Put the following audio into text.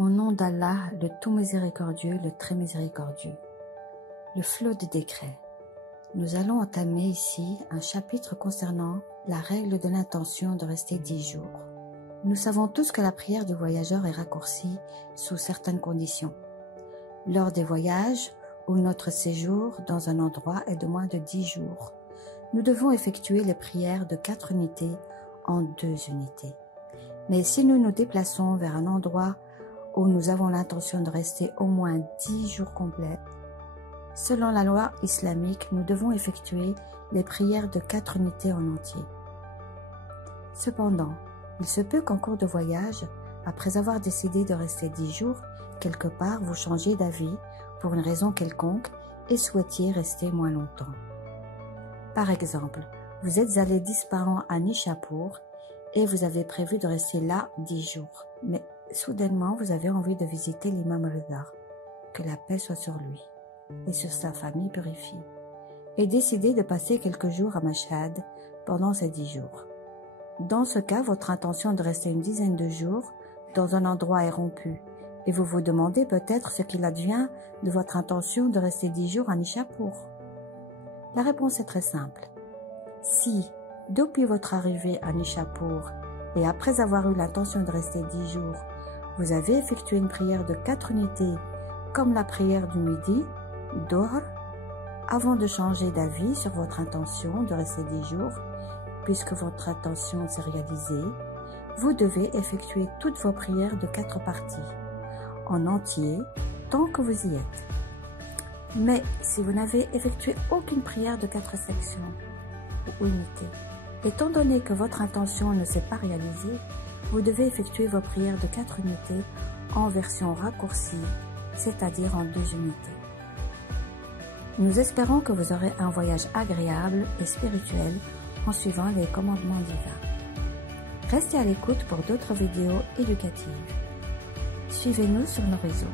Au nom d'Allah, le tout miséricordieux, le très miséricordieux. Le flot de décrets. Nous allons entamer ici un chapitre concernant la règle de l'intention de rester 10 jours. Nous savons tous que la prière du voyageur est raccourcie sous certaines conditions. Lors des voyages ou notre séjour dans un endroit est de moins de 10 jours, nous devons effectuer les prières de 4 unités en 2 unités. Mais si nous nous déplaçons vers un endroit où nous avons l'intention de rester au moins 10 jours complets, selon la loi islamique, nous devons effectuer les prières de 4 unités en entier. Cependant, il se peut qu'en cours de voyage, après avoir décidé de rester 10 jours, quelque part vous changiez d'avis pour une raison quelconque et souhaitiez rester moins longtemps. Par exemple, vous êtes allé 10 parents à Nishapur et vous avez prévu de rester là 10 jours, mais soudainement vous avez envie de visiter l'imam Rida, que la paix soit sur lui et sur sa famille purifiée, et décidez de passer quelques jours à Mashhad pendant ces 10 jours. Dans ce cas, votre intention de rester une dizaine de jours dans un endroit est rompue, et vous vous demandez peut-être ce qu'il advient de votre intention de rester 10 jours à Nishapur. La réponse est très simple. Si, depuis votre arrivée à Nishapur, et après avoir eu l'intention de rester 10 jours, vous avez effectué une prière de 4 unités, comme la prière du midi, Dohr, avant de changer d'avis sur votre intention de rester 10 jours, puisque votre intention s'est réalisée, vous devez effectuer toutes vos prières de 4 parties, en entier, tant que vous y êtes. Mais si vous n'avez effectué aucune prière de 4 sections ou unités, étant donné que votre intention ne s'est pas réalisée, vous devez effectuer vos prières de 4 unités en version raccourcie, c'est-à-dire en 2 unités. Nous espérons que vous aurez un voyage agréable et spirituel en suivant les commandements divins. Restez à l'écoute pour d'autres vidéos éducatives. Suivez-nous sur nos réseaux.